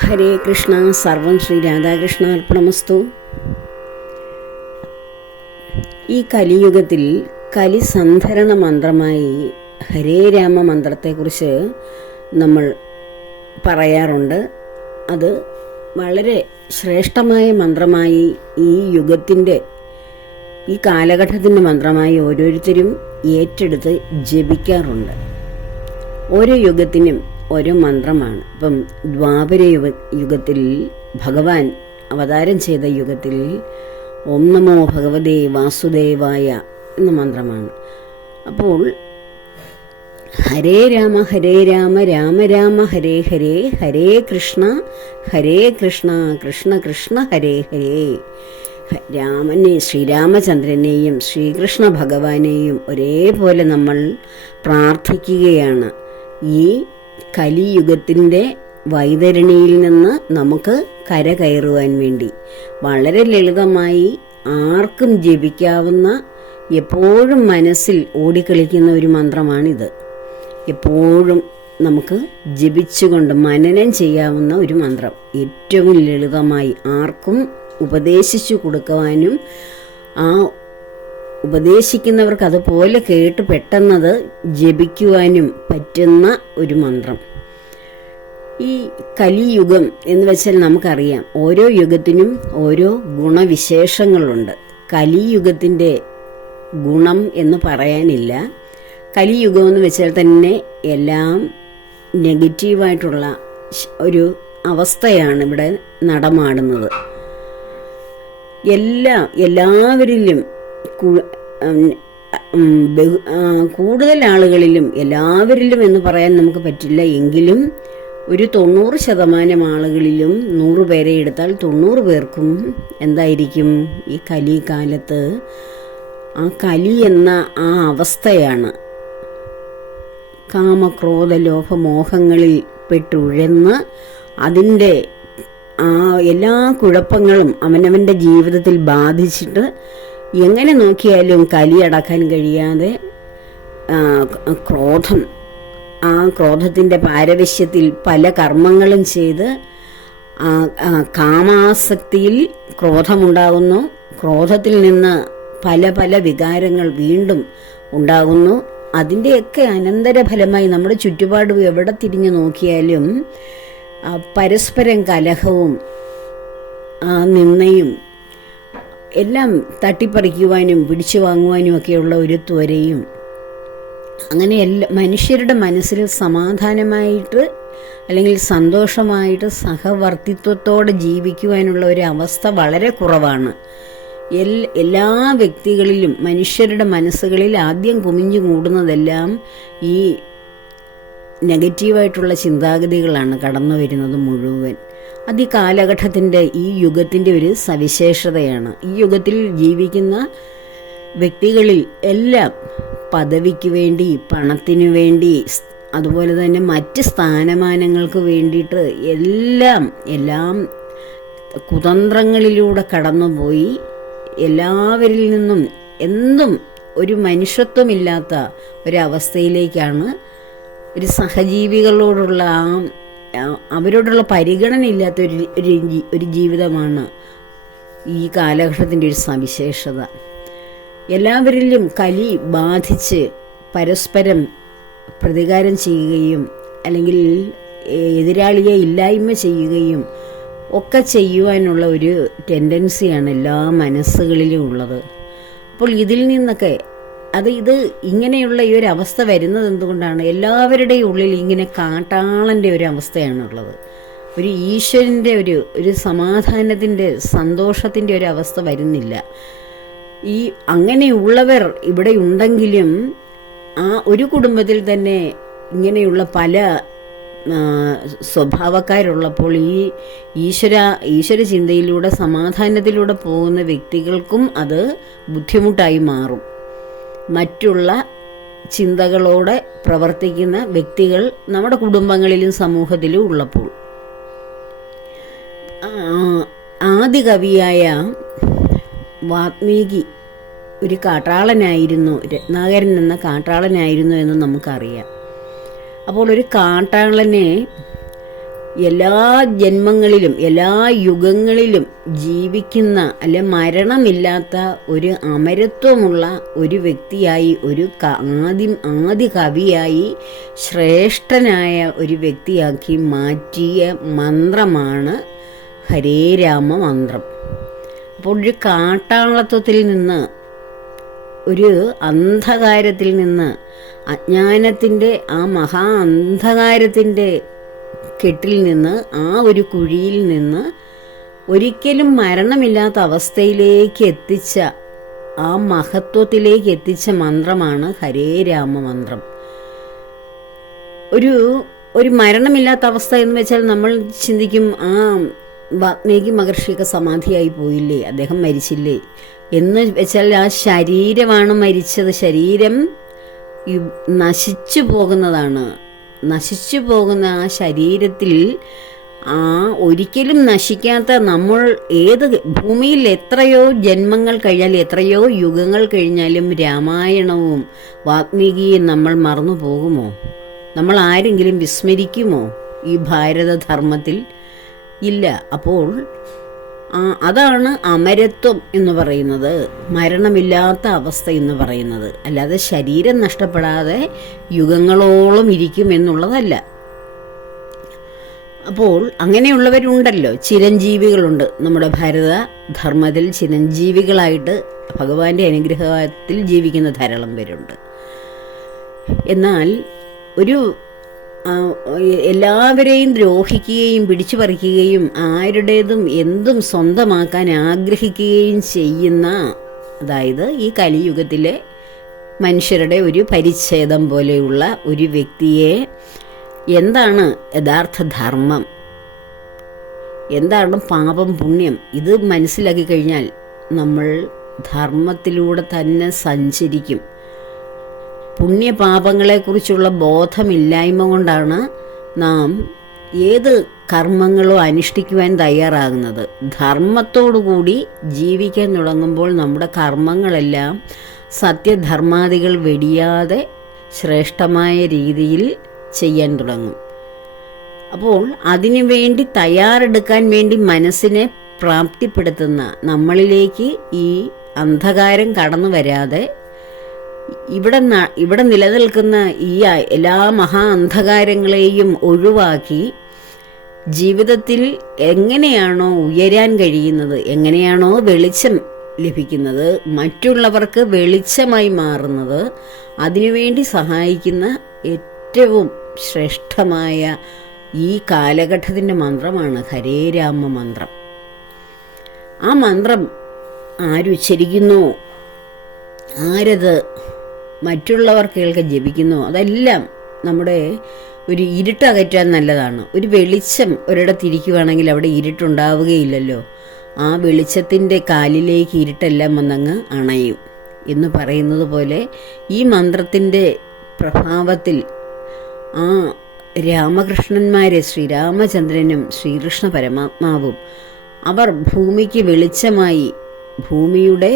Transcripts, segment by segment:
ഹരേ കൃഷ്ണ സർവം ശ്രീ രാധാകൃഷ്ണ അർപ്പണമസ്തു. ഈ കലിയുഗത്തിൽ കലിസന്ധരണ മന്ത്രമായി ഹരേ രാമ മന്ത്രത്തെക്കുറിച്ച് നമ്മൾ പറയാറുണ്ട്. അത് വളരെ ശ്രേഷ്ഠമായ മന്ത്രമായി ഈ യുഗത്തിന്റെ ഈ കാലഘട്ടത്തിന്റെ മന്ത്രമായി ഓരോരുത്തരും ഏറ്റെടുത്ത് ജപിക്കാറുണ്ട്. ഓരോ യുഗത്തിനും ഓരോ മന്ത്രമാണ്. ഇപ്പം ദ്വാപര യുഗ യുഗത്തിൽ ഭഗവാൻ അവതാരം ചെയ്ത യുഗത്തിൽ ഓം നമോ ഭഗവതേ വാസുദേവായ എന്ന മന്ത്രമാണ്. അപ്പോൾ ഹരേ രാമ ഹരേ രാമ രാമ രാമ ഹരേ ഹരേ ഹരേ കൃഷ്ണ ഹരേ കൃഷ്ണ കൃഷ്ണ കൃഷ്ണ ഹരേ ഹരേ. രാമനെ ശ്രീരാമചന്ദ്രനെയും ശ്രീകൃഷ്ണ ഭഗവാനെയും ഒരേപോലെ നമ്മൾ പ്രാർത്ഥിക്കുകയാണ്. ഈ കലിയുഗത്തിന്റെ വൈതരണിയിൽ നിന്ന് നമുക്ക് കരകയറുവാൻ വേണ്ടി. വളരെ ലളിതമായി ആർക്കും ജപിക്കാവുന്ന എപ്പോഴും മനസ്സിൽ ഓടിക്കളിക്കുന്ന ഒരു മന്ത്രമാണിത്. എപ്പോഴും നമുക്ക് ജപിച്ചുകൊണ്ട് മനനം ചെയ്യാവുന്ന ഒരു മന്ത്രം. ഏറ്റവും ലളിതമായി ആർക്കും ഉപദേശിച്ചു കൊടുക്കുവാനും ആ ഉപദേശിക്കുന്നവർക്ക് അതുപോലെ കേട്ട് പെട്ടെന്നത് ജപിക്കുവാനും പറ്റുന്ന ഒരു മന്ത്രം. ഈ കലിയുഗം എന്ന് വെച്ചാൽ നമുക്കറിയാം ഓരോ യുഗത്തിനും ഓരോ ഗുണവിശേഷങ്ങളുണ്ട്. കലിയുഗത്തിന്റെ ഗുണം എന്ന് പറയാനില്ല. കലിയുഗം എന്ന് വെച്ചാൽ തന്നെ എല്ലാം നെഗറ്റീവായിട്ടുള്ള ഒരു അവസ്ഥയാണ് ഇവിടെ നടമാടുന്നത്. എല്ലാ എല്ലാവരിലും കൂടുതൽ ആളുകളിലും എല്ലാവരിലും എന്ന് പറയാൻ നമുക്ക് പറ്റില്ല. എങ്കിലും ഒരു തൊണ്ണൂറ് ശതമാനം ആളുകളിലും നൂറ് പേരെ എടുത്താൽ തൊണ്ണൂറ് പേർക്കും എന്തായിരിക്കും ഈ കലി കാലത്ത്? ആ കലി എന്ന ആ അവസ്ഥയാണ്. കാമക്രോധ ലോഭ മോഹങ്ങളിൽ പെട്ടുഴന്ന് അതിന്റെ ആ എല്ലാ കുഴപ്പങ്ങളും അവനവന്റെ ജീവിതത്തിൽ ബാധിച്ചിട്ട് എങ്ങനെ നോക്കിയാലും കലിയടക്കാൻ കഴിയാതെ ക്രോധം ആ ക്രോധത്തിന്റെ പാരവശ്യത്തിൽ പല കർമ്മങ്ങളും ചെയ്ത് കാമാസക്തിയിൽ ക്രോധമുണ്ടാകുന്നു. ക്രോധത്തിൽ നിന്ന് പല പല വികാരങ്ങൾ വീണ്ടും ഉണ്ടാകുന്നു. അതിന്റെയൊക്കെ അനന്തരഫലമായി നമ്മുടെ ചുറ്റുപാട് എവിടെ തിരിഞ്ഞു നോക്കിയാലും പരസ്പരം കലഹവും നിന്നയും എല്ലാം തട്ടിപ്പറിക്കുവാനും പിടിച്ചു വാങ്ങുവാനും ഒക്കെയുള്ള ഒരു ത്വരയും. അങ്ങനെ എല്ലാ മനുഷ്യരുടെ മനസ്സിൽ സമാധാനമായിട്ട് അല്ലെങ്കിൽ സന്തോഷമായിട്ട് സഹവർത്തിത്വത്തോടെ ജീവിക്കുവാനുള്ള ഒരു അവസ്ഥ വളരെ കുറവാണ്. എല്ലാ വ്യക്തികളിലും മനുഷ്യരുടെ മനസ്സുകളിൽ ആദ്യം കുമിഞ്ഞു കൂടുന്നതെല്ലാം ഈ നെഗറ്റീവായിട്ടുള്ള ചിന്താഗതികളാണ് കടന്നു വരുന്നത് മുഴുവൻ. അത് ഈ കാലഘട്ടത്തിന്റെ ഈ യുഗത്തിന്റെ ഒരു സവിശേഷതയാണ്. ഈ യുഗത്തിൽ ജീവിക്കുന്ന വ്യക്തികളിൽ എല്ലാം പദവിക്ക് വേണ്ടി പണത്തിനു വേണ്ടി അതുപോലെ തന്നെ മറ്റ് സ്ഥാനമാനങ്ങൾക്ക് വേണ്ടിയിട്ട് എല്ലാം എല്ലാം കുതന്ത്രങ്ങളിലൂടെ കടന്നുപോയി. എല്ലാവരിൽ നിന്നും എന്നും ഒരു മനുഷ്യത്വമില്ലാത്ത ഒരവസ്ഥയിലേക്കാണ് ഒരു സഹജീവികളോടുള്ള ആ അവരോടുള്ള പരിഗണന ഇല്ലാത്ത ഒരു ഒരു ജീവിതമാണ് ഈ കാലഘട്ടത്തിന്റെ ഒരു സവിശേഷത. എല്ലാവരിലും കലി ബാധിച്ച് പരസ്പരം പ്രതികാരം ചെയ്യുകയും അല്ലെങ്കിൽ എതിരാളിയെ ഇല്ലായ്മ ചെയ്യുകയും ഒക്കെ ചെയ്യുവാനുള്ള ഒരു ടെൻഡൻസിയാണ് എല്ലാ മനസ്സുകളിലും ഉള്ളത്. അപ്പോൾ ഇതിൽ നിന്നൊക്കെ അത് ഇത് ഇങ്ങനെയുള്ള ഈ ഒരു അവസ്ഥ വരുന്നത് എന്തുകൊണ്ടാണ്? എല്ലാവരുടെയും ഉള്ളിൽ ഇങ്ങനെ കാട്ടാളന്റെ ഒരു അവസ്ഥയാണുള്ളത്. ഒരു ഈശ്വരന്റെ ഒരു ഒരു സമാധാനത്തിന്റെ സന്തോഷത്തിന്റെ ഒരു അവസ്ഥ വരുന്നില്ല. ഈ അങ്ങനെയുള്ളവർ ഇവിടെ ഉണ്ടെങ്കിലും ആ ഒരു കുടുംബത്തിൽ തന്നെ ഇങ്ങനെയുള്ള പല സ്വഭാവക്കാരുള്ളപ്പോൾ ഈ ഈശ്വര ഈശ്വര ചിന്തയിലൂടെ സമാധാനത്തിലൂടെ പോകുന്ന വ്യക്തികൾക്കും അത് ബുദ്ധിമുട്ടായി മാറും. മറ്റുള്ള ചിന്തകളോടെ പ്രവർത്തിക്കുന്ന വ്യക്തികൾ നമ്മുടെ കുടുംബങ്ങളിലും സമൂഹത്തിലും ഉള്ളപ്പോൾ. ആദ്യ കവിയായ വാത്മീകി ഒരു കാട്ടാളനായിരുന്നു രത്നാകരൻ എന്ന കാട്ടാളനായിരുന്നു എന്ന് നമുക്കറിയാം. അപ്പോൾ ഒരു കാട്ടാളനെ എല്ലാ ജന്മങ്ങളിലും എല്ലാ യുഗങ്ങളിലും ജീവിക്കുന്ന അല്ലെ മരണമില്ലാത്ത ഒരു അമരത്വമുള്ള ഒരു വ്യക്തിയായി ഒരു ആദ്യം ആദ്യ കവിയായി ശ്രേഷ്ഠനായ ഒരു വ്യക്തിയാക്കി മാറ്റിയ മന്ത്രമാണ് ഹരേ രാമ മന്ത്രം. അപ്പോൾ ഒരു കാട്ടാളത്വത്തിൽ നിന്ന് ഒരു അന്ധകാരത്തിൽ നിന്ന് അജ്ഞാനത്തിന്റെ ആ മഹാ അന്ധകാരത്തിന്റെ കെട്ടിൽ നിന്ന് ആ ഒരു കുഴിയിൽ നിന്ന് ഒരിക്കലും മരണമില്ലാത്ത അവസ്ഥയിലേക്ക് എത്തിച്ച ആ മഹത്വത്തിലേക്ക് എത്തിച്ച മന്ത്രമാണ് ഹരേ രാമ മന്ത്രം ഒരു ഒരു മരണമില്ലാത്ത അവസ്ഥ എന്ന് വെച്ചാൽ നമ്മൾ ചിന്തിക്കും ആ വാത്മീകി മഹർഷിയൊക്കെ സമാധിയായി പോയില്ലേ അദ്ദേഹം മരിച്ചില്ലേ എന്ന് വെച്ചാൽ ആ ശരീരമാണ് മരിച്ചത്. ശരീരം നശിച്ചു പോകുന്നതാണ്. നശിച്ചു പോകുന്ന ആ ശരീരത്തിൽ ആ ഒരിക്കലും നശിക്കാത്ത നമ്മൾ ഏത് ഭൂമിയിൽ എത്രയോ ജന്മങ്ങൾ കഴിഞ്ഞാൽ എത്രയോ യുഗങ്ങൾ കഴിഞ്ഞാലും രാമായണവും വാത്മീകിയും നമ്മൾ മറന്നു പോകുമോ? നമ്മൾ ആരെങ്കിലും വിസ്മരിക്കുമോ ഈ ഭാരതധർമ്മത്തിൽ? ഇല്ല. അപ്പോൾ അതാണ് അമരത്വം എന്ന് പറയുന്നത്. മരണമില്ലാത്ത അവസ്ഥ എന്ന് പറയുന്നത്. അല്ലാതെ ശരീരം നഷ്ടപ്പെടാതെ യുഗങ്ങളോളം ഇരിക്കും എന്നുള്ളതല്ല. അപ്പോൾ അങ്ങനെയുള്ളവരുണ്ടല്ലോ. ചിരഞ്ജീവികളുണ്ട്. നമ്മുടെ ഭാരത ധർമ്മത്തിൽ ചിരഞ്ജീവികളായിട്ട് ഭഗവാന്റെ അനുഗ്രഹത്തിൽ ജീവിക്കുന്ന ധാരാളം പേരുണ്ട്. എന്നാൽ ഒരു എല്ലാവരെയും ദ്രോഹിക്കുകയും പിടിച്ചു പറിക്കുകയും ആരുടേതും എന്തും സ്വന്തമാക്കാൻ ആഗ്രഹിക്കുകയും ചെയ്യുന്ന അതായത് ഈ കലിയുഗത്തിലെ മനുഷ്യരുടെ ഒരു പരിച്ഛേദം പോലെയുള്ള ഒരു വ്യക്തിയെ എന്താണ് യഥാർത്ഥ ധർമ്മം? എന്താണ് പാപം പുണ്യം? ഇത് മനസ്സിലാക്കി കഴിഞ്ഞാൽ നമ്മൾ ധർമ്മത്തിലൂടെ തന്നെ സഞ്ചരിക്കും. പുണ്യപാപങ്ങളെക്കുറിച്ചുള്ള ബോധമില്ലായ്മ കൊണ്ടാണ് നാം ഏത് കർമ്മങ്ങളോ അനുഷ്ഠിക്കുവാൻ തയ്യാറാകുന്നത്. ധർമ്മത്തോടുകൂടി ജീവിക്കാൻ തുടങ്ങുമ്പോൾ നമ്മുടെ കർമ്മങ്ങളെല്ലാം സത്യധർമാദികൾ വെടിയാതെ ശ്രേഷ്ഠമായ രീതിയിൽ ചെയ്യാൻ തുടങ്ങും. അപ്പോൾ അതിനുവേണ്ടി തയ്യാറെടുക്കാൻ വേണ്ടി മനസ്സിനെ പ്രാപ്തിപ്പെടുത്തുന്ന നമ്മളിലേക്ക് ഈ അന്ധകാരം കടന്നു വരാതെ ഇവിടെ ഇവിടെ നിലനിൽക്കുന്ന ഈ എല്ലാ മഹാ അന്ധകാരങ്ങളെയും ഒഴിവാക്കി ജീവിതത്തിൽ എങ്ങനെയാണോ ഉയരാൻ കഴിയുന്നത് എങ്ങനെയാണോ വെളിച്ചം ലഭിക്കുന്നത് മറ്റുള്ളവർക്ക് വെളിച്ചമായി മാറുന്നത് അതിനുവേണ്ടി സഹായിക്കുന്ന ഏറ്റവും ശ്രേഷ്ഠമായ ഈ കാലഘട്ടത്തിന്റെ മന്ത്രമാണ് ഹരേ രാമ മന്ത്രം. ആ മന്ത്രം ആരുച്ചരിക്കുന്നു ആരത് മറ്റുള്ളവർ കേൾക്കാൻ ജപിക്കുന്നു. അതെല്ലാം നമ്മുടെ ഒരു ഇരുട്ടകറ്റാൻ നല്ലതാണ്. ഒരു വെളിച്ചം ഒരിടത്തിരിക്കുവാണെങ്കിൽ അവിടെ ഇരുട്ടുണ്ടാവുകയില്ലല്ലോ. ആ വെളിച്ചത്തിന്റെ കാലിലേക്ക് ഇരുട്ടെല്ലാം വന്നങ്ങ് അണയും എന്ന് പറയുന്നത് പോലെ ഈ മന്ത്രത്തിന്റെ പ്രഭാവത്തിൽ ആ രാമകൃഷ്ണന്മാരെ ശ്രീരാമചന്ദ്രനും ശ്രീകൃഷ്ണ പരമാത്മാവും അവർ ഭൂമിക്ക് വെളിച്ചമായി ഭൂമിയുടെ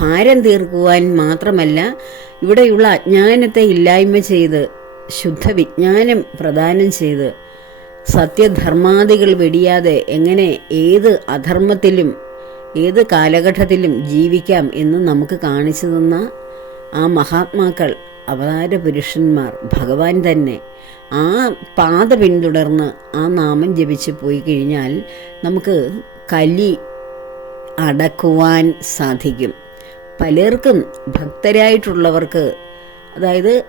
ഭാരം തീർക്കുവാൻ മാത്രമല്ല ഇവിടെയുള്ള അജ്ഞാനത്തെ ഇല്ലായ്മ ചെയ്ത് ശുദ്ധ വിജ്ഞാനം പ്രദാനം ചെയ്ത് സത്യധർമാദികൾ വെടിയാതെ എങ്ങനെ ഏത് അധർമ്മത്തിലും ഏത് കാലഘട്ടത്തിലും ജീവിക്കാം എന്ന് നമുക്ക് കാണിച്ചു തന്ന ആ മഹാത്മാക്കൾ അവതാര പുരുഷന്മാർ ഭഗവാൻ തന്നെ ആ പാത പിന്തുടർന്ന് ആ നാമം ജപിച്ച് പോയി കഴിഞ്ഞാൽ നമുക്ക് കലി അടക്കുവാൻ സാധിക്കും. പലർക്കും ഭക്തരായിട്ടുള്ളവർക്ക് അതായത്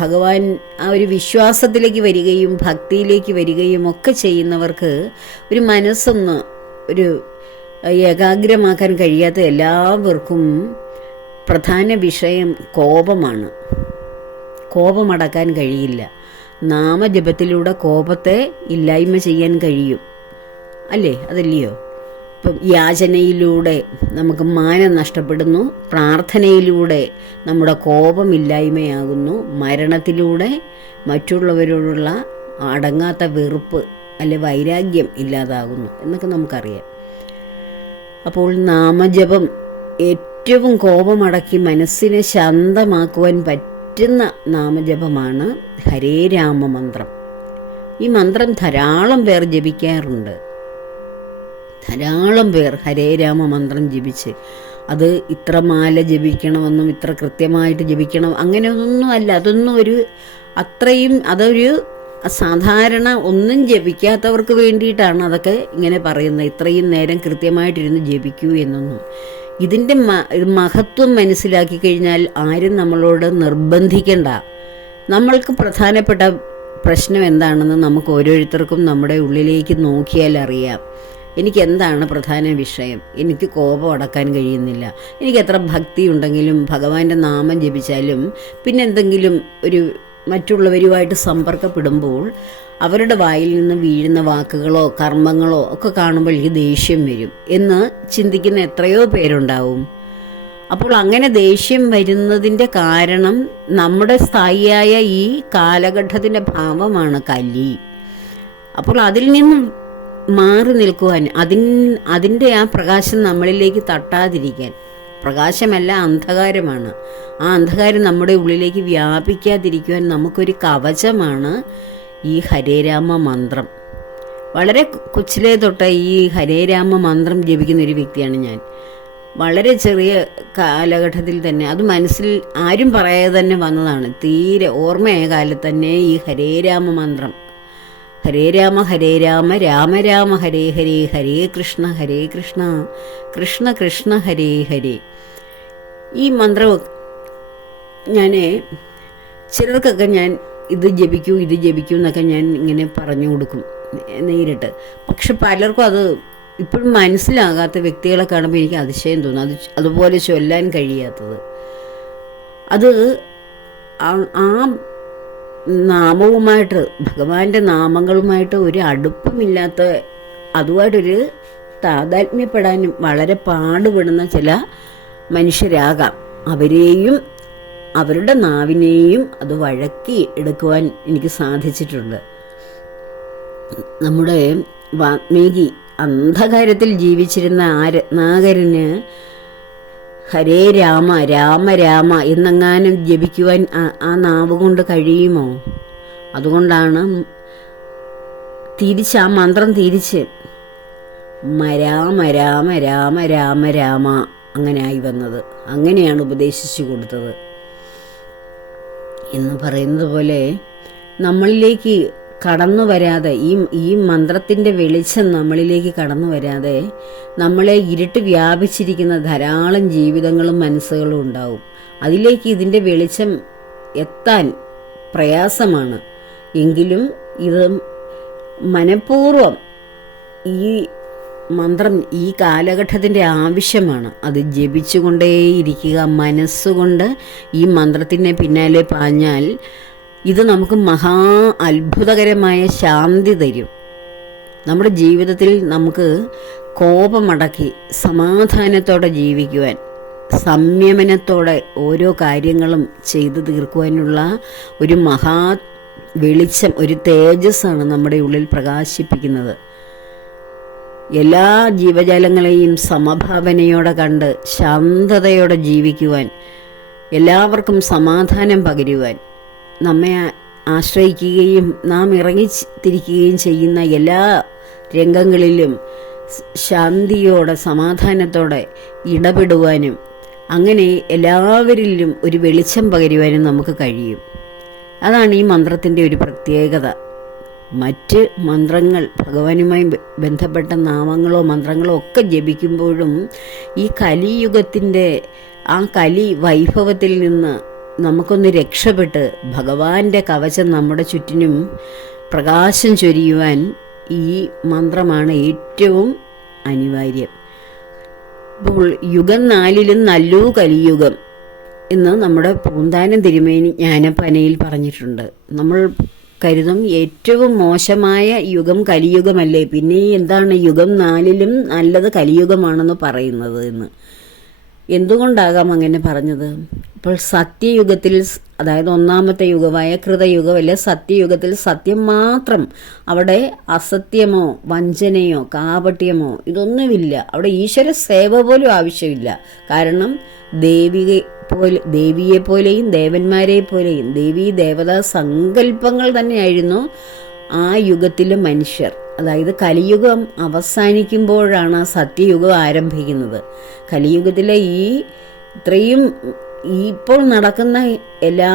ഭഗവാൻ ആ ഒരു വിശ്വാസത്തിലേക്ക് വരികയും ഭക്തിയിലേക്ക് വരികയും ഒക്കെ ചെയ്യുന്നവർക്ക് ഒരു മനസ്സൊന്ന് ഒരു ഏകാഗ്രമാക്കാൻ കഴിയാത്ത എല്ലാവർക്കും പ്രധാന വിഷയം കോപമാണ്. കോപമടക്കാൻ കഴിയില്ല. നാമജപത്തിലൂടെ കോപത്തെ ഇല്ലായ്മ ചെയ്യാൻ കഴിയും. അല്ലേ? അതല്ലയോ? ഇപ്പം യാചനയിലൂടെ നമുക്ക് മാനം നഷ്ടപ്പെടുന്നു പ്രാർത്ഥനയിലൂടെ നമ്മുടെ കോപമില്ലായ്മയാകുന്നു മരണത്തിലൂടെ മറ്റുള്ളവരോടുള്ള അടങ്ങാത്ത വെറുപ്പ് അല്ലെ വൈരാഗ്യം ഇല്ലാതാകുന്നു എന്നൊക്കെ നമുക്കറിയാം. അപ്പോൾ നാമജപം ഏറ്റവും കോപമടക്കി മനസ്സിനെ ശാന്തമാക്കുവാൻ പറ്റുന്ന നാമജപമാണ് ഹരേ രാമ മന്ത്രം. ഈ മന്ത്രം ധാരാളം പേർ ജപിക്കാറുണ്ട്. ധാരാളം പേർ ഹരേ രാമ മന്ത്രം ജപിച്ച് അത് ഇത്ര മാല ജപിക്കണമെന്നും ഇത്ര കൃത്യമായിട്ട് ജപിക്കണം അങ്ങനെ ഒന്നും അല്ല. അതൊന്നും ഒരു അത്രയും അതൊരു സാധാരണ ഒന്നും ജപിക്കാത്തവർക്ക് വേണ്ടിയിട്ടാണ് അതൊക്കെ ഇങ്ങനെ പറയുന്നത്. ഇത്രയും നേരം കൃത്യമായിട്ടിരുന്ന് ജപിക്കൂ എന്നൊന്നും. ഇതിന്റെ മഹത്വം മനസ്സിലാക്കി കഴിഞ്ഞാൽ ആരും നമ്മളോട് നിർബന്ധിക്കണ്ട. നമ്മൾക്ക് പ്രധാനപ്പെട്ട പ്രശ്നം എന്താണെന്ന് നമുക്ക് ഓരോരുത്തർക്കും നമ്മുടെ ഉള്ളിലേക്ക് നോക്കിയാൽ അറിയാം. എനിക്ക് എന്താണ് പ്രധാന വിഷയം? എനിക്ക് കോപം അടക്കാൻ കഴിയുന്നില്ല. എനിക്ക് എത്ര ഭക്തി ഉണ്ടെങ്കിലും ഭഗവാന്റെ നാമം ജപിച്ചാലും പിന്നെ എന്തെങ്കിലും ഒരു മറ്റുള്ളവരുമായിട്ട് സമ്പർക്കപ്പെടുമ്പോൾ അവരുടെ വായിൽ നിന്ന് വീഴുന്ന വാക്കുകളോ കർമ്മങ്ങളോ ഒക്കെ കാണുമ്പോൾ എനിക്ക് ദേഷ്യം വരും. എന്ന് ചിന്തിക്കുന്ന എത്രയോ പേരുണ്ടാവും. അപ്പോൾ അങ്ങനെ ദേഷ്യം വരുന്നതിന്റെ കാരണം നമ്മുടെ സ്ഥായിയായ ഈ കാലഘട്ടത്തിന്റെ ഭാവമാണ് കലി. അപ്പോൾ അതിൽ നിന്നും മാറി നിൽക്കുവാൻ അതിൻ അതിന്റെ ആ പ്രകാശം നമ്മളിലേക്ക് തട്ടാതിരിക്കാൻ. പ്രകാശമല്ല അന്ധകാരമാണ്. ആ അന്ധകാരം നമ്മുടെ ഉള്ളിലേക്ക് വ്യാപിക്കാതിരിക്കുവാൻ നമുക്കൊരു കവചമാണ് ഈ ഹരേരാമ മന്ത്രം. വളരെ കൊച്ചിലേ തൊട്ട് ഈ ഹരേരാമ മന്ത്രം ജപിക്കുന്ന ഒരു വ്യക്തിയാണ് ഞാൻ. വളരെ ചെറിയ കാലഘട്ടത്തിൽ തന്നെ അത് മനസ്സിൽ ആരും പറയാതെ തന്നെ വന്നതാണ്. തീരെ ഓർമ്മയായ കാലത്ത് തന്നെ ഈ ഹരേരാമ മന്ത്രം. ഹരേ രാമ ഹരേ രാമ രാമ രാമ ഹരേ ഹരേ ഹരേ കൃഷ്ണ ഹരേ കൃഷ്ണ കൃഷ്ണ കൃഷ്ണ ഹരേ ഹരേ. ഈ മന്ത്രം ഞാൻ ചിലർക്കൊക്കെ ഞാൻ ഇത് ജപിക്കൂ ഇത് ജപിക്കൂ എന്നൊക്കെ ഞാൻ ഇങ്ങനെ പറഞ്ഞു കൊടുക്കും നേരിട്ട്. പക്ഷെ പലർക്കും അത് ഇപ്പോഴും മനസ്സിലാകാത്ത വ്യക്തികളെ കാണുമ്പോൾ എനിക്ക് അതിശയം തോന്നും. അത് അതുപോലെ ചൊല്ലാൻ കഴിയാത്തത്. അത് ആ- നാമവുമായിട്ട് ഭഗവാന്റെ നാമങ്ങളുമായിട്ട് ഒരു അടുപ്പമില്ലാത്ത അതുമായിട്ടൊരു താതാത്മ്യപ്പെടാനും വളരെ പാടുപെടുന്ന ചില മനുഷ്യരാകാം. അവരെയും അവരുടെ നാവിനെയും അത് വഴക്കി എടുക്കുവാൻ എനിക്ക് സാധിച്ചിട്ടുണ്ട്. നമ്മുടെ വാത്മീകി അന്ധകാരത്തിൽ ജീവിച്ചിരുന്ന ആര് രത്നാകരന് ഹരേ രാമ രാമ രാമ എന്നെങ്ങാനും ജപിക്കുവാൻ ആ- നാവ് കൊണ്ട് കഴിയുമോ? അതുകൊണ്ടാണ് തിരിച്ച് ആ മന്ത്രം തിരിച്ച് മരാമ രാമ രാമ രാമ രാമ അങ്ങനെ ആയി വന്നത്. അങ്ങനെയാണ് ഉപദേശിച്ചു കൊടുത്തത്. എന്ന് പറയുന്നത് പോലെ നമ്മളിലേക്ക് കടന്നു വരാതെ ഈ ഈ മന്ത്രത്തിന്റെ വെളിച്ചം നമ്മളിലേക്ക് കടന്നു വരാതെ നമ്മളെ ഇരുട്ട് വ്യാപിച്ചിരിക്കുന്ന ധാരാളം ജീവിതങ്ങളും മനസ്സുകളും ഉണ്ടാവും. അതിലേക്ക് ഇതിന്റെ വെളിച്ചം എത്താൻ പ്രയാസമാണ്. എങ്കിലും ഇത് മനഃപൂർവം ഈ മന്ത്രം ഈ കാലഘട്ടത്തിന്റെ ആവശ്യമാണ്. അത് ജപിച്ചുകൊണ്ടേയിരിക്കുക മനസ്സുകൊണ്ട് ഈ മന്ത്രത്തിന്റെ പിന്നാലെ പാഞ്ഞാൽ ഇത് നമുക്ക് മഹാ അത്ഭുതകരമായ ശാന്തി തരും. നമ്മുടെ ജീവിതത്തിൽ നമുക്ക് കോപമടക്കി സമാധാനത്തോടെ ജീവിക്കുവാൻ സംയമനത്തോടെ ഓരോ കാര്യങ്ങളും ചെയ്തു തീർക്കുവാനുള്ള ഒരു മഹാ വെളിച്ചം ഒരു തേജസ്സാണ് നമ്മുടെ ഉള്ളിൽ പ്രകാശിപ്പിക്കുന്നത്. എല്ലാ ജീവജാലങ്ങളെയും സമഭാവനയോടെ കണ്ട് ശാന്തതയോടെ ജീവിക്കുവാൻ എല്ലാവർക്കും സമാധാനം പകരുവാൻ നമ്മെ ആശ്രയിക്കുകയും നാം ഇറങ്ങി തിരിക്കുകയും ചെയ്യുന്ന എല്ലാ രംഗങ്ങളിലും ശാന്തിയോടെ സമാധാനത്തോടെ ഇടപെടുവാനും അങ്ങനെ എല്ലാവരിലും ഒരു വെളിച്ചം പകരുവാനും നമുക്ക് കഴിയും. അതാണ് ഈ മന്ത്രത്തിന്റെ ഒരു പ്രത്യേകത. മറ്റ് മന്ത്രങ്ങൾ ഭഗവാനുമായി ബന്ധപ്പെട്ട നാമങ്ങളോ മന്ത്രങ്ങളോ ഒക്കെ ജപിക്കുമ്പോഴും ഈ കലിയുഗത്തിന്റെ ആ കലി വൈഭവത്തിൽ നിന്ന് നമുക്കൊന്ന് രക്ഷപ്പെട്ട് ഭഗവാന്റെ കവചം നമ്മുടെ ചുറ്റിനും പ്രകാശം ചൊരിയുവാൻ ഈ മന്ത്രമാണ് ഏറ്റവും അനിവാര്യം. അപ്പോൾ യുഗം നാലിലും നല്ലൂ കലിയുഗം എന്ന് നമ്മുടെ പൂന്താനം തിരുമേനി ജ്ഞാനപ്പനയിൽ പറഞ്ഞിട്ടുണ്ട്. നമ്മൾ കരുതും ഏറ്റവും മോശമായ യുഗം കലിയുഗമല്ലേ? പിന്നെ എന്താണ് യുഗം നാലിലും നല്ലത് കലിയുഗമാണെന്ന് പറയുന്നത് എന്ന്. എന്തുകൊണ്ടാകാം അങ്ങനെ പറഞ്ഞത്? ഇപ്പോൾ സത്യയുഗത്തിൽ അതായത് ഒന്നാമത്തെ യുഗമായ കൃതയുഗം അല്ലെ സത്യയുഗത്തിൽ സത്യം മാത്രം അവിടെ അസത്യമോ വഞ്ചനയോ കാപട്യമോ ഇതൊന്നുമില്ല. അവിടെ ഈശ്വര സേവ പോലും ആവശ്യമില്ല. കാരണം ദേവിക പോലെ ദേവിയെ പോലെയും ദേവന്മാരെ പോലെയും ദേവീ ദേവതാ സങ്കല്പങ്ങൾ തന്നെയായിരുന്നു ആ യുഗത്തിലെ മനുഷ്യർ. അതായത് കലിയുഗം അവസാനിക്കുമ്പോഴാണ് ആ സത്യയുഗം ആരംഭിക്കുന്നത്. കലിയുഗത്തിലെ ഈ ഇത്രയും ഇപ്പോൾ നടക്കുന്ന എല്ലാ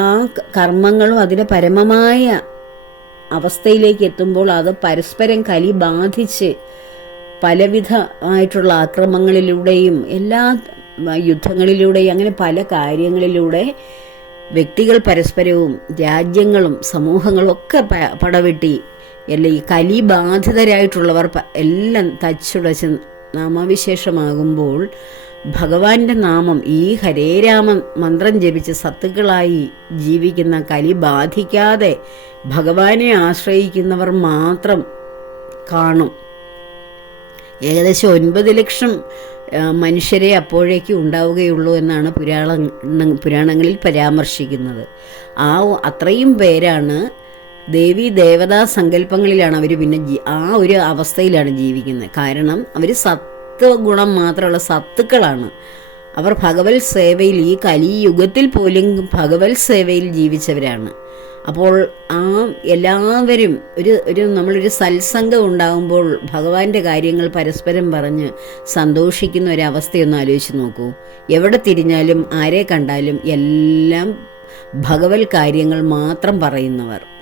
കർമ്മങ്ങളും അതിന്റെ പരമമായ അവസ്ഥയിലേക്ക് എത്തുമ്പോൾ അത് പരസ്പരം കലി ബാധിച്ച് പലവിധ ആയിട്ടുള്ള ആക്രമങ്ങളിലൂടെയും എല്ലാ യുദ്ധങ്ങളിലൂടെയും അങ്ങനെ പല കാര്യങ്ങളിലൂടെ വ്യക്തികൾ പരസ്പരവും രാജ്യങ്ങളും സമൂഹങ്ങളും ഒക്കെ പടവെട്ടി എല്ലാ ഈ കലി ബാധിതരായിട്ടുള്ളവർ എല്ലാം തച്ചുടച്ച് നാമവിശേഷമാകുമ്പോൾ ഭഗവാന്റെ നാമം ഈ ഹരേരാമ മന്ത്രം ജപിച്ച് സത്തുക്കളായി ജീവിക്കുന്ന കലി ബാധിക്കാതെ ഭഗവാനെ ആശ്രയിക്കുന്നവർ മാത്രം കാണും. ഏകദേശം ഒൻപത് ലക്ഷം മനുഷ്യരെ അപ്പോഴേക്കും ഉണ്ടാവുകയുള്ളൂ എന്നാണ് പുരാണ പുരാണങ്ങളിൽ പരാമർശിക്കുന്നത്. ആ അത്രയും പേരാണ് ദേവി ദേവതാ സങ്കല്പങ്ങളിലാണ് അവർ പിന്നെ ആ ഒരു അവസ്ഥയിലാണ് ജീവിക്കുന്നത്. കാരണം അവർ സത്വഗുണം മാത്രമുള്ള സത്തുക്കളാണ്. അവർ ഭഗവത് സേവയിൽ ഈ കലിയുഗത്തിൽ പോലും ഭഗവത് സേവയിൽ ജീവിച്ചവരാണ്. അപ്പോൾ ആ എല്ലാവരും ഒരു ഒരു നമ്മളൊരു സത്സംഗം ഉണ്ടാകുമ്പോൾ ഭഗവാന്റെ കാര്യങ്ങൾ പരസ്പരം പറഞ്ഞ് സന്തോഷിക്കുന്ന ഒരവസ്ഥയൊന്ന് ആലോചിച്ച് നോക്കൂ. എവിടെ തിരിഞ്ഞാലും ആരെ കണ്ടാലും എല്ലാം ഭഗവത് കാര്യങ്ങൾ മാത്രം പറയുന്നവർ.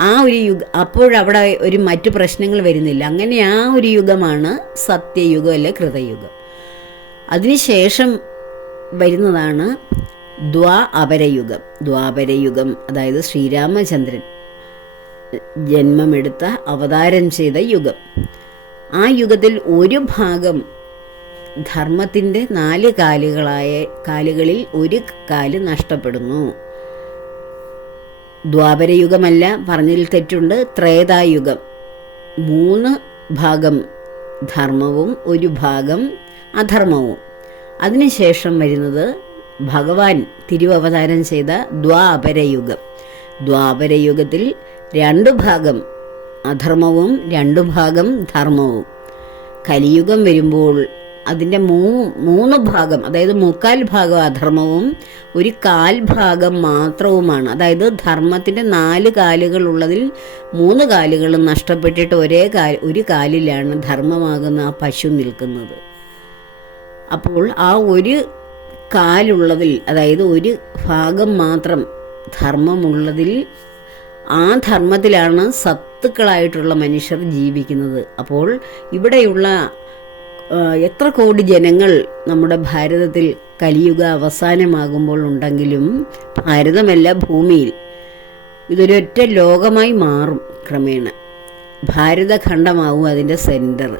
ആ ഒരു യുഗ അപ്പോഴവിടെ ഒരു മറ്റു പ്രശ്നങ്ങൾ വരുന്നില്ല. അങ്ങനെ ആ ഒരു യുഗമാണ് സത്യയുഗം അല്ലെ കൃതയുഗം. അതിനുശേഷം വരുന്നതാണ് ദ്വാ അപരയുഗം ദ്വാപരയുഗം അതായത് ശ്രീരാമചന്ദ്രൻ ജന്മമെടുത്ത അവതാരം ചെയ്ത യുഗം. ആ യുഗത്തിൽ ഒരു ഭാഗം ധർമ്മത്തിന്റെ നാല് കാലുകളായ കാലുകളിൽ ഒരു കാൽ നഷ്ടപ്പെടുന്നു. ദ്വാപരയുഗമല്ല പറഞ്ഞതിൽ തെറ്റുണ്ട്. ത്രേതായുഗം. മൂന്ന് ഭാഗം. ധർമ്മവും ഒരു ഭാഗം അധർമ്മവും. അതിനുശേഷം വരുന്നത് ഭഗവാൻ തിരുവവതാരം ചെയ്ത ദ്വാപരയുഗം. ദ്വാപരയുഗത്തിൽ രണ്ടു ഭാഗം അധർമ്മവും രണ്ടു ഭാഗം ധർമ്മവും. കലിയുഗം വരുമ്പോൾ അതിന്റെ മൂ മൂന്ന് ഭാഗം അതായത് മുക്കാൽ ഭാഗം അധർമ്മവും ഒരു കാൽ ഭാഗം മാത്രവുമാണ്. അതായത് ധർമ്മത്തിന്റെ നാല് കാലുകൾ ഉള്ളതിൽ മൂന്ന് കാലുകളും നഷ്ടപ്പെട്ടിട്ട് ഒരേ കാൽ ഒരു കാലിലാണ് ധർമ്മമാകുന്ന ആ പശു നിൽക്കുന്നത്. അപ്പോൾ ആ ഒരു കാലുള്ളതിൽ അതായത് ഒരു ഭാഗം മാത്രം ധർമ്മമുള്ളതിൽ ആ ധർമ്മത്തിലാണ് സത്തുക്കളായിട്ടുള്ള മനുഷ്യർ ജീവിക്കുന്നത്. അപ്പോൾ ഇവിടെയുള്ള എത്ര കോടി ജനങ്ങൾ നമ്മുടെ ഭാരതത്തിൽ കലിയുഗ അവസാനമാകുമ്പോൾ ഉണ്ടെങ്കിലും ഭാരതമല്ല ഭൂമിയിൽ. ഇതൊരൊറ്റ ലോകമായി മാറും ക്രമേണ. ഭാരതഖണ്ഡമാവും അതിന്റെ സെന്റർ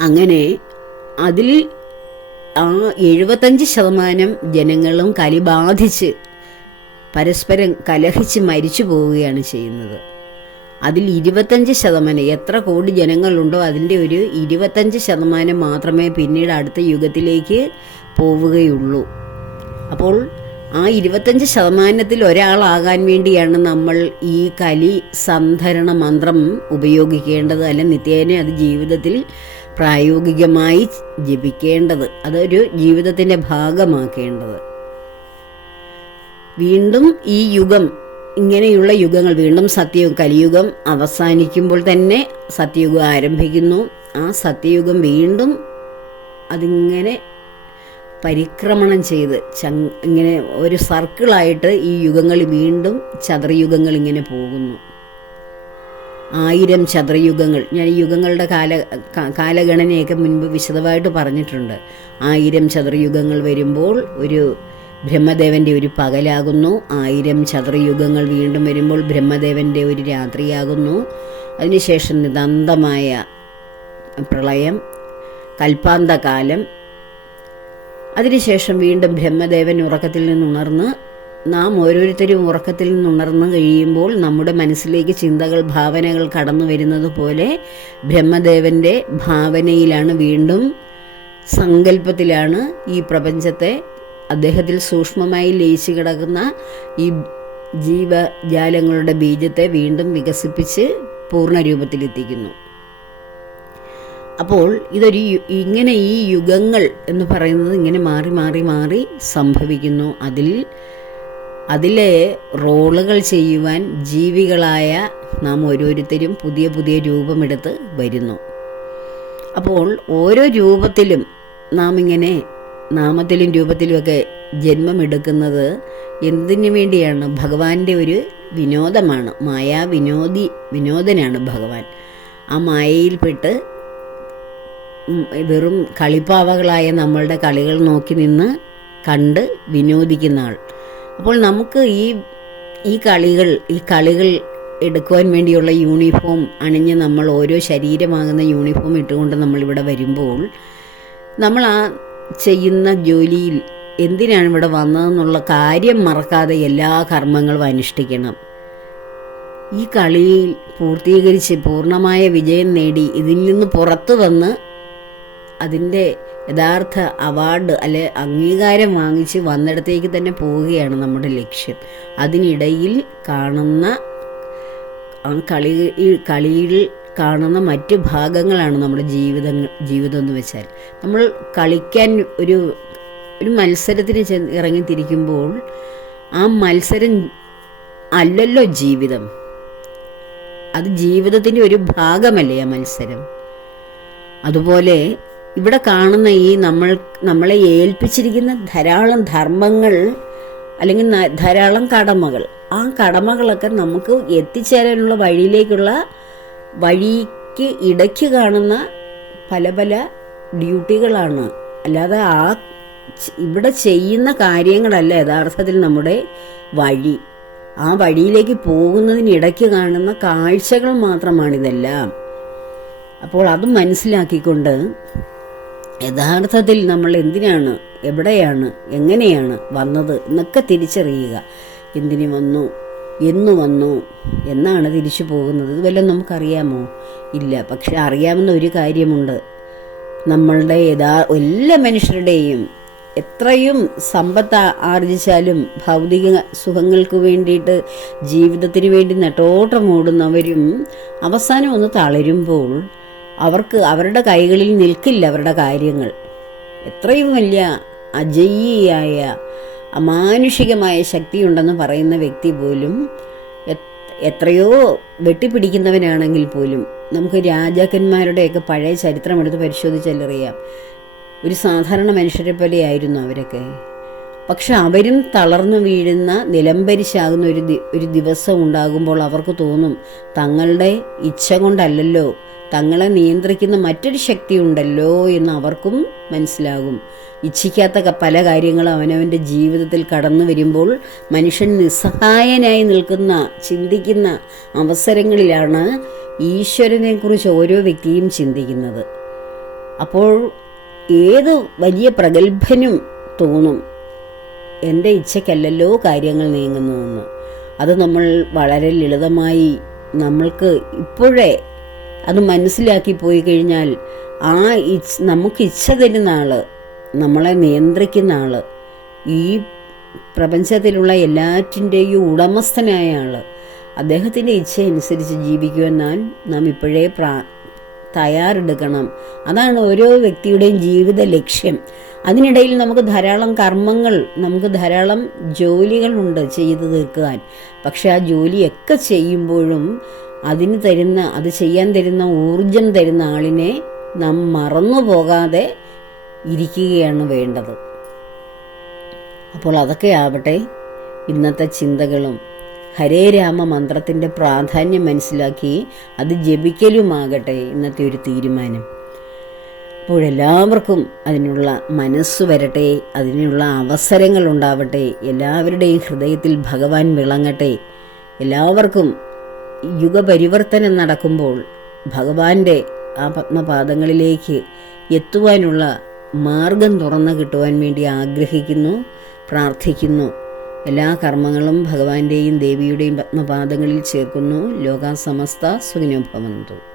അങ്ങനെ അതിൽ ആ എഴുപത്തഞ്ച് ശതമാനം ജനങ്ങളും കലി ബാധിച്ച് പരസ്പരം കലഹിച്ച് മരിച്ചു പോവുകയാണ് ചെയ്യുന്നത്. അതിൽ ഇരുപത്തഞ്ച് ശതമാനം എത്ര കോടി ജനങ്ങളുണ്ടോ അതിന്റെ ഒരു ഇരുപത്തഞ്ച് ശതമാനം മാത്രമേ പിന്നീട് അടുത്ത യുഗത്തിലേക്ക് പോവുകയുള്ളൂ. അപ്പോൾ ആ ഇരുപത്തഞ്ച് ശതമാനത്തിൽ ഒരാളാകാൻ വേണ്ടിയാണ് നമ്മൾ ഈ കലി സന്ധരണ മന്ത്രം ഉപയോഗിക്കേണ്ടത് അല്ല നിത്യേന അത് ജീവിതത്തിൽ പ്രായോഗികമായി ജപിക്കേണ്ടത്. അതൊരു ജീവിതത്തിന്റെ ഭാഗമാക്കേണ്ടത്. വീണ്ടും ഈ യുഗം ഇങ്ങനെയുള്ള യുഗങ്ങൾ വീണ്ടും സത്യയുഗം കലിയുഗം അവസാനിക്കുമ്പോൾ തന്നെ സത്യയുഗം ആരംഭിക്കുന്നു. ആ സത്യയുഗം വീണ്ടും അതിങ്ങനെ പരിക്രമണം ചെയ്ത് ചങ് ഇങ്ങനെ ഒരു സർക്കിളായിട്ട് ഈ യുഗങ്ങൾ വീണ്ടും ചതുർയുഗങ്ങൾ ഇങ്ങനെ പോകുന്നു. ആയിരം ചതുർയുഗങ്ങൾ. ഞാൻ ഈ യുഗങ്ങളുടെ കാല കാലഗണനയൊക്കെ മുൻപ് വിശദമായിട്ട് പറഞ്ഞിട്ടുണ്ട്. ആയിരം ചതുർയുഗങ്ങൾ വരുമ്പോൾ ഒരു ബ്രഹ്മദേവന്റെ ഒരു പകലാകുന്നു. ആയിരം ചതുർയുഗങ്ങൾ വീണ്ടും വരുമ്പോൾ ബ്രഹ്മദേവന്റെ ഒരു രാത്രിയാകുന്നു. അതിനുശേഷം നിതാന്തമായ പ്രളയം കൽപ്പാന്തകാലം. അതിനുശേഷം വീണ്ടും ബ്രഹ്മദേവൻ ഉറക്കത്തിൽ നിന്നുണർന്ന് നാം ഓരോരുത്തരും ഉറക്കത്തിൽ നിന്നുണർന്ന് കഴിയുമ്പോൾ നമ്മുടെ മനസ്സിലേക്ക് ചിന്തകൾ ഭാവനകൾ കടന്നു വരുന്നത് പോലെ ബ്രഹ്മദേവന്റെ ഭാവനയിലാണ് വീണ്ടും സങ്കല്പത്തിലാണ് ഈ പ്രപഞ്ചത്തെ അദ്ദേഹത്തിൽ സൂക്ഷ്മമായി ലയിച്ചു കിടക്കുന്ന ഈ ജീവജാലങ്ങളുടെ ബീജത്തെ വീണ്ടും വികസിപ്പിച്ച് പൂർണരൂപത്തിലെത്തിക്കുന്നു. അപ്പോൾ ഇതൊരു ഇങ്ങനെ ഈ യുഗങ്ങൾ എന്ന് പറയുന്നത് ഇങ്ങനെ മാറി മാറി മാറി സംഭവിക്കുന്നു. അതിൽ അതിലെ റോളുകൾ ചെയ്യുവാൻ ജീവികളായ നാം ഓരോരുത്തരും പുതിയ പുതിയ രൂപമെടുത്ത് വരുന്നു. അപ്പോൾ ഓരോ രൂപത്തിലും നാം ഇങ്ങനെ നാമത്തിലും രൂപത്തിലുമൊക്കെ ജന്മമെടുക്കുന്നത് എന്തിനു വേണ്ടിയാണ്? ഭഗവാന്റെ ഒരു വിനോദമാണ്. മായാ വിനോദി വിനോദനാണ് ഭഗവാൻ. ആ മായയിൽപ്പെട്ട് വെറും കളിപ്പാവകളായ നമ്മളുടെ കളികൾ നോക്കി നിന്ന് കണ്ട് വിനോദിക്കുന്ന ആൾ. അപ്പോൾ നമുക്ക് ഈ ഈ കളികൾ ഈ കളികൾ എടുക്കുവാൻ വേണ്ടിയുള്ള യൂണിഫോം അണിഞ്ഞ് നമ്മൾ ഓരോ ശരീരമാകുന്ന യൂണിഫോം ഇട്ടുകൊണ്ട് നമ്മളിവിടെ വരുമ്പോൾ നമ്മൾ ആ ചെയ്യുന്ന ജോലിയിൽ എന്തിനാണ് ഇവിടെ വന്നതെന്നുള്ള കാര്യം മറക്കാതെ എല്ലാ കർമ്മങ്ങളും അനുഷ്ഠിക്കണം. ഈ കളിയിൽ പൂർത്തീകരിച്ച് പൂർണമായ വിജയം നേടി ഇതിൽ നിന്ന് പുറത്തു വന്ന് അതിന്റെ യഥാർത്ഥ അവാർഡ് അല്ലെ അംഗീകാരം വാങ്ങിച്ച് വന്നിടത്തേക്ക് തന്നെ പോവുകയാണ് നമ്മുടെ ലക്ഷ്യം. അതിനിടയിൽ കാണുന്ന കളി കളിയിൽ കാണുന്ന മറ്റ് ഭാഗങ്ങളാണ് നമ്മുടെ ജീവിതങ്ങൾ ജീവിതം എന്ന് വെച്ചാൽ. നമ്മൾ കളിക്കാൻ ഒരു ഒരു മത്സരത്തിന് ചെന്ന് ഇറങ്ങിത്തിരിക്കുമ്പോൾ ആ മത്സരം അല്ലല്ലോ ജീവിതം. അത് ജീവിതത്തിന്റെ ഒരു ഭാഗമല്ലേ ആ മത്സരം. അതുപോലെ ഇവിടെ കാണുന്ന ഈ നമ്മൾ നമ്മളെ ഏൽപ്പിച്ചിരിക്കുന്ന ധാരാളം ധർമ്മങ്ങൾ അല്ലെങ്കിൽ ധാരാളം കടമകൾ. ആ കടമകളൊക്കെ നമുക്ക് എത്തിച്ചേരാനുള്ള വഴിയിലേക്കുള്ള വഴിക്ക് ഇടയ്ക്ക് കാണുന്ന പല പല ഡ്യൂട്ടികളാണ്. അല്ലാതെ ആ ഇവിടെ ചെയ്യുന്ന കാര്യങ്ങളല്ല യഥാർത്ഥത്തിൽ നമ്മുടെ വഴി. ആ വഴിയിലേക്ക് പോകുന്നതിനിടയ്ക്ക് കാണുന്ന കാഴ്ചകൾ മാത്രമാണിതെല്ലാം. അപ്പോൾ അത് മനസ്സിലാക്കിക്കൊണ്ട് യഥാർത്ഥത്തിൽ നമ്മൾ എന്തിനാണ് എവിടെയാണ് എങ്ങനെയാണ് വന്നത് എന്നൊക്കെ തിരിച്ചറിയുക. എന്തിനു വന്നു? എന്നു വന്നു. എന്നാണ് തിരിച്ചു പോകുന്നത്? ഇത് വല്ലതും നമുക്കറിയാമോ? ഇല്ല. പക്ഷെ അറിയാവുന്ന ഒരു കാര്യമുണ്ട്. നമ്മളുടെ യഥാ എല്ലാ മനുഷ്യരുടെയും എത്രയും സമ്പത്ത് ആർജിച്ചാലും ഭൗതിക സുഖങ്ങൾക്ക് വേണ്ടിയിട്ട് ജീവിതത്തിന് വേണ്ടി നെട്ടോട്ടം ഓടുന്നവരും അവസാനം ഒന്ന് തളരുമ്പോൾ അവർക്ക് അവരുടെ കൈകളിൽ നിൽക്കില്ല അവരുടെ കാര്യങ്ങൾ. എത്രയും വലിയ അജയ്യായ അമാനുഷികമായ ശക്തിയുണ്ടെന്ന് പറയുന്ന വ്യക്തി പോലും എത്രയോ വെട്ടിപ്പിടിക്കുന്നവനാണെങ്കിൽ പോലും നമുക്ക് രാജാക്കന്മാരുടെയൊക്കെ പഴയ ചരിത്രം എടുത്ത് പരിശോധിച്ചാലറിയാം. ഒരു സാധാരണ മനുഷ്യരെ പോലെ ആയിരുന്നു അവരൊക്കെ. പക്ഷെ അവരും തളർന്നു വീഴുന്ന നിലംപരിശാകുന്ന ഒരു ഒരു ദിവസം ഉണ്ടാകുമ്പോൾ അവർക്ക് തോന്നും തങ്ങളുടെ ഇച്ഛ കൊണ്ടല്ലല്ലോ തങ്ങളെ നിയന്ത്രിക്കുന്ന മറ്റൊരു ശക്തി ഉണ്ടല്ലോ എന്ന് അവർക്കും മനസ്സിലാകും. ഇച്ഛിക്കാത്ത പല കാര്യങ്ങളും അവനവന്റെ ജീവിതത്തിൽ കടന്നു വരുമ്പോൾ മനുഷ്യൻ നിസ്സഹായനായി നിൽക്കുന്ന ചിന്തിക്കുന്ന അവസരങ്ങളിലാണ് ഈശ്വരനെക്കുറിച്ച് ഓരോ വ്യക്തിയും ചിന്തിക്കുന്നത്. അപ്പോൾ ഏത് വലിയ പ്രഗത്ഭനും തോന്നും. എന്റെ ഇച്ഛയ്ക്കല്ലല്ലോ കാര്യങ്ങൾ നീങ്ങുന്നതെന്ന്. അത് നമ്മൾ വളരെ ലളിതമായി നമ്മൾക്ക് ഇപ്പോഴേ അത് മനസ്സിലാക്കി പോയി കഴിഞ്ഞാൽ ആ ഇച്ഛ നമുക്ക് ഇച്ഛ തരുന്ന ആൾ നമ്മളെ നിയന്ത്രിക്കുന്ന ആൾ ഈ പ്രപഞ്ചത്തിലുള്ള എല്ലാറ്റിന്റെയും ഉടമസ്ഥനായ ആൾ അദ്ദേഹത്തിന്റെ ഇച്ഛ അനുസരിച്ച് ജീവിക്കുവാൻ നാം ഇപ്പോഴേ പ്രാ തയ്യാറെടുക്കണം. അതാണ് ഓരോ വ്യക്തിയുടെയും ജീവിത ലക്ഷ്യം. അതിനിടയിൽ നമുക്ക് ധാരാളം കർമ്മങ്ങൾ നമുക്ക് ധാരാളം ജോലികളുണ്ട് ചെയ്തു തീർക്കുവാൻ. പക്ഷെ ആ ജോലിയൊക്കെ ചെയ്യുമ്പോഴും അതിന് തരുന്ന അത് ചെയ്യാൻ തരുന്ന ഊർജം തരുന്ന ആളിനെ നാം മറന്നു പോകാതെ ഇരിക്കുകയാണ് വേണ്ടത്. അപ്പോൾ അതൊക്കെ ആവട്ടെ ഇന്നത്തെ ചിന്തകളും ഹരേ രാമ മന്ത്രത്തിന്റെ പ്രാധാന്യം മനസ്സിലാക്കി അത് ജപിക്കലുമാകട്ടെ ഇന്നത്തെ ഒരു തീരുമാനം. അപ്പോഴെല്ലാവർക്കും അതിനുള്ള മനസ്സ് വരട്ടെ അതിനുള്ള അവസരങ്ങൾ ഉണ്ടാവട്ടെ എല്ലാവരുടെയും ഹൃദയത്തിൽ ഭഗവാൻ വിളങ്ങട്ടെ എല്ലാവർക്കും യുഗപരിവർത്തനം നടക്കുമ്പോൾ ഭഗവാന്റെ ആ പത്മപാദങ്ങളിലേക്ക് എത്തുവാനുള്ള മാർഗം തുറന്നു കിട്ടുവാൻ വേണ്ടി ആഗ്രഹിക്കുന്നു പ്രാർത്ഥിക്കുന്നു. എല്ലാ കർമ്മങ്ങളും ഭഗവാന്റെയും ദേവിയുടെയും പത്മപാദങ്ങളിൽ ചേർക്കുന്നു. ലോകാസമസ്ത സുഖിനോഭവന്തു